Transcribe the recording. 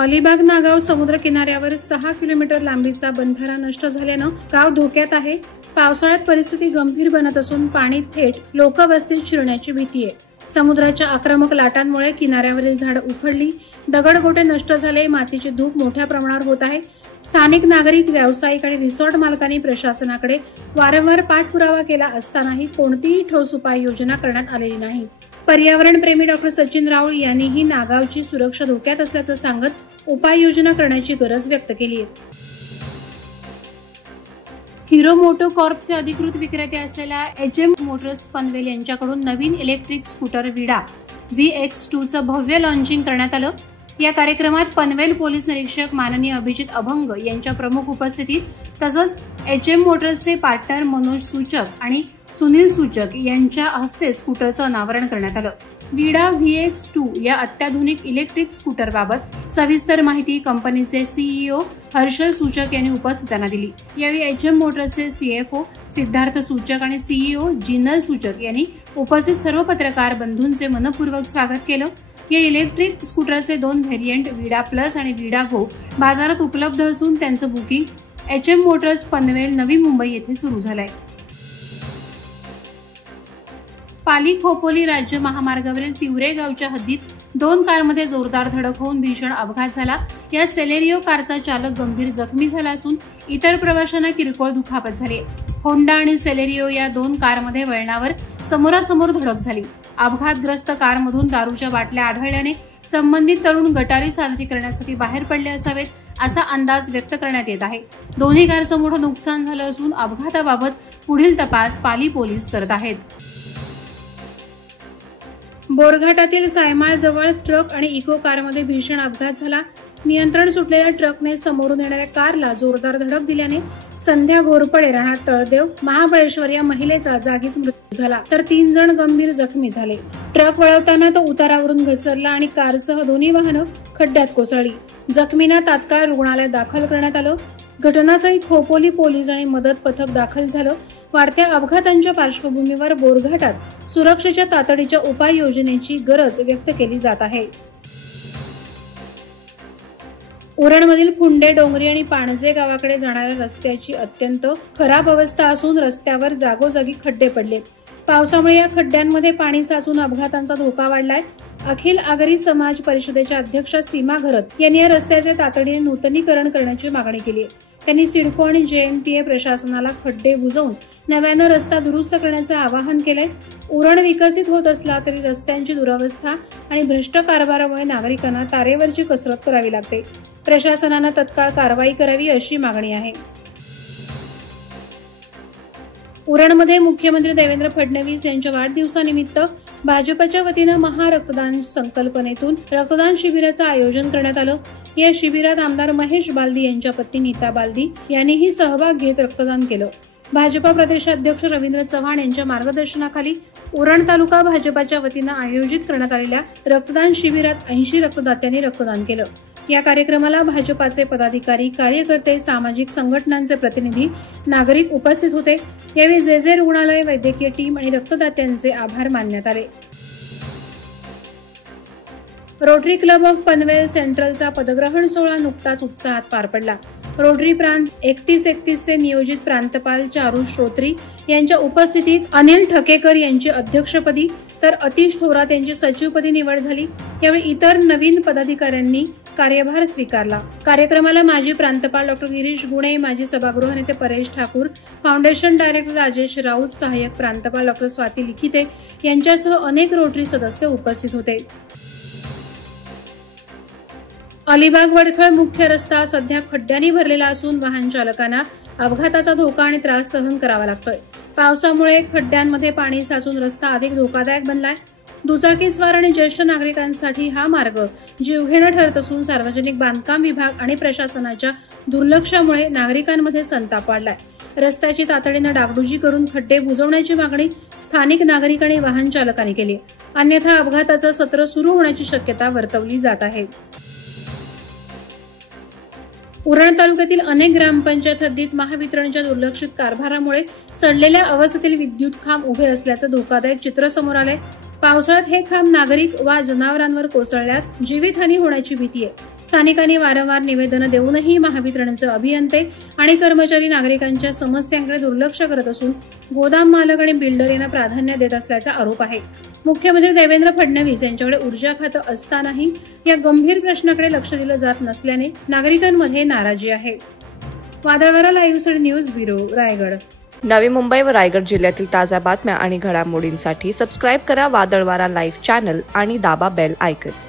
अलिबाग नागाव समुद्र किनाऱ्यावर 6 किलोमीटर लांबीचा बंधारा नष्ट झाल्यानं गाव धोक्यात आहे। पावसाळ्यात परिस्थिती गंभीर बनत असून पाणी थेट लोकवस्तीत शिरण्याची भीती आहे। समुद्राच्या आक्रमक लाटांमुळे किनाऱ्यावरील झाडं उखडली, दगडगोटे नष्ट झाले, मातीची धूप मोठ्या प्रमाणावर होत आहे। स्थानिक नागरिक, व्यावसायिक आणि रिसॉर्ट मालकांनी प्रशासनाकडे वारंवार पाठपुरावा केला असतानाही कोणतीही ठोस उपाययोजना करण्यात आलेली नाही। पर्यावरणप्रेमी डॉ. सचिन राऊळ यांनीही नागावची सुरक्षा धोक्यात असल्याचं सांगत उपाययोजना करण्याची गरज व्यक्त केली आहे। हिरो मोटो कॉर्पचे अधिकृत विक्रेते असलेल्या HM मोटर्स पनवेल यांच्याकडून नवीन इलेक्ट्रिक स्कूटर विडा VX2 चं भव्य लॉन्चिंग करण्यात आलं। या कार्यक्रमात पनवेल पोलीस निरीक्षक माननीय अभिजित अभंग यांच्या प्रमुख उपस्थितीत तसंच HM मोटर्सचे पार्टनर मनोज सूचक आणि सुनील सूचक यांच्या हस्ते स्कूटरचं अनावरण करण्यात आलं। विडा VX2 या अत्याधुनिक इलेक्ट्रिक स्कूटरबाबत सविस्तर माहिती कंपनीचे CEO हर्षल सूचक यांनी उपस्थितांना दिली। यावेळी HM मोटर्सचे CFO सिद्धार्थ सूचक आणि CEO जिनल सूचक यांनी उपस्थित सर्व पत्रकार बंधूंचे मनपूर्वक स्वागत केलं। या इलेक्ट्रिक स्कूटरचे 2 व्हेरियंट विडा प्लस आणि विडा गो बाजारात उपलब्ध असून त्यांचं booking HM Motors Panvel Navi Mumbai येथे सुरू झालंय। पाली खोपोली राज्य महामार्गावरील तिवरे गावच्या हद्दीत 2 कारमध्ये जोरदार धडक होऊन भीषण अपघात झाला। या सेलेरिओ कारचा चालक गंभीर जखमी झाला असून इतर प्रवाशांना किरकोळ दुखापत झाली। होंडा आणि सेलेरिओ या 2 कारमध्ये वळणावर समोरासमोर धडक झाली। अपघातग्रस्त कारमधून दारूच्या बाटल्या आढळल्याने संबंधित तरुण गटारी साजरी करण्यासाठी बाहेर पडले असावेत असा अंदाज व्यक्त करण्यात येत आहे। दोन्ही कारचं मोठं नुकसान झालं असून अपघाताबाबत पुढील तपास पाली पोलीस करत आहेत। बोरघाटातील सायमाळजवळ ट्रक आणि इको कारमध्ये भीषण अपघात झाला। नियंत्रण सुटलेल्या ट्रकने समोरून येणाऱ्या कारला जोरदार धडक दिल्याने संध्या घोरपडे राहणार तळदेव महाबळेश्वर या महिलेचा जागीच मृत्यू झाला, तर 3 जण गंभीर जखमी झाले। ट्रक वळवताना तो उतारावरून घसरला आणि कारसह दोन्ही वाहनं खड्ड्यात कोसळली। जखमींना तात्काळ रुग्णालयात दाखल करण्यात आलं। घटनास्थळी खोपोली पोलीस आणि मदत पथक दाखल झालं। वाढत्या अपघातांच्या पार्श्वभूमीवर बोरघाटात सुरक्षेच्या तातडीच्या उपाययोजनेची गरज व्यक्त केली जात आहे। उरणमधील फुंडे, डोंगरी आणि पाणजे गावाकडे जाणाऱ्या रस्त्याची अत्यंत खराब अवस्था असून रस्त्यावर जागोजागी खड्डे पडले। पावसामुळे या खड्ड्यांमध्ये पाणी साचून अपघातांचा धोका वाढलाय। अखिल आगरी समाज परिषदेच्या अध्यक्षा सीमा घरत यांनी या रस्त्याचे तातडीने नूतनीकरण करण्याची मागणी केली आहे। त्यांनी सिडको आणि JNPA प्रशासनाला खड्डे बुजवून नव्यानं रस्ता दुरुस्त करण्याचं आवाहन केलंय। उरण विकसित होत असला तरी रस्त्यांची दुरावस्था आणि भ्रष्ट कारभारामुळे नागरिकांना तारेवरची कसरत करावी लागते। प्रशासनानं तत्काळ कारवाई करावी अशी मागणी आहे। उरणमध्ये मुख्यमंत्री देवेंद्र फडणवीस यांच्या वाढदिवसानिमित्त भाजपच्या वतीनं महारक्तदान संकल्पनेतून रक्तदान शिबिराचं आयोजन करण्यात आलं। या शिबिरात आमदार महेश बालदी यांच्या पत्नी नीता बालदी यांनीही सहभाग घेत रक्तदान केलं। भाजपा प्रदेशाध्यक्ष रवींद्र चव्हाण यांच्या मार्गदर्शनाखाली उरण तालुका भाजपाच्या वतीनं आयोजित करण्यात आलेल्या रक्तदान शिबिरात 80 रक्तदात्यांनी रक्तदान केलं। या कार्यक्रमाला भाजपाचे पदाधिकारी, कार्यकर्ते, सामाजिक संघटनांचे प्रतिनिधी, नागरिक उपस्थित होते। यावेळी जे रुग्णालय, वैद्यकीय टीम आणि रक्तदात्यांचे आभार मानण्यात आले। रोटरी क्लब ऑफ पनवेल सेंट्रलचा पदग्रहण सोहळा नुकताच उत्साहात पार पडला। रोटरी प्रांत 3131 चे नियोजित प्रांतपाल चारू श्रोत्री यांच्या उपस्थितीत अनिल ठकेकर यांची अध्यक्षपदी तर अतिश थोरात यांची सचिवपदी निवड झाली। यावेळी इतर नवीन पदाधिकाऱ्यांनी कार्यभार स्वीकारला। कार्यक्रमाला माजी प्रांतपाल डॉ. गिरीश गुणे, माजी सभागृह नेते परेश ठाकूर, फाउंडेशन डायरेक्टर राजेश राऊत, सहाय्यक प्रांतपाल डॉ. स्वाती लिखिते यांच्यासह अनेक रोटरी सदस्य उपस्थित होते। अलिबाग वडखळ मुख्य रस्ता सध्या खड्ड्यांनी भरलेला असून वाहन चालकांना अपघाताचा धोका आणि त्रास सहन करावा लागतोय। पावसामुळे खड्ड्यांमध्ये पाणी साचून रस्ता अधिक धोकादायक बनलाय। दुचाकीस्वार आणि ज्येष्ठ नागरिकांसाठी हा मार्ग जीवघेणा ठरत असून सार्वजनिक बांधकाम विभाग आणि प्रशासनाच्या दुर्लक्षामुळे नागरिकांमध्ये संताप वाढलाय। रस्त्याची तातडीनं डागडुजी करून खड्डे बुजवण्याची मागणी स्थानिक नागरिक आणि वाहन चालकांनी केली, अन्यथा अपघाताचं सत्र सुरू होण्याची शक्यता वर्तवली जात आहे। उरण तालुक्यातील अनेक ग्रामपंचायत हद्दीत महावितरणच्या दुर्लक्षित कारभारामुळे सडलेल्या अवस्थेतील विद्युत खांब उभे असल्याचं धोकादायक चित्र समोर आलंय। पावसाळ्यात हे खांब नागरिक वा जनावरांवर कोसळल्यास जीवितहानी होण्याची भीती आहे। स्थानिकांनी वारंवार निवेदनं देऊनही महावितरणचे अभियंते आणि कर्मचारी नागरिकांच्या समस्यांकडे दुर्लक्ष करत असून गोदाम मालक आणि बिल्डर यांना प्राधान्य देत असल्याचा आरोप आहे। मुख्यमंत्री देवेंद्र फडणवीस यांच्याकडे ऊर्जा खातं असतानाही या गंभीर प्रश्नाकडे लक्ष दिलं जात नसल्याने नागरिकांमध्ये नाराजी आहे। वादळवारा live news bureau, Raigad. Navi Mumbai व रायगड जिल्ह्यातील ताज्या बातम्या आणि घडामोडींसाठी सबस्क्राईब करा वादळवारा लाईव्ह चॅनल आणि दाबा बेल आयकॉन।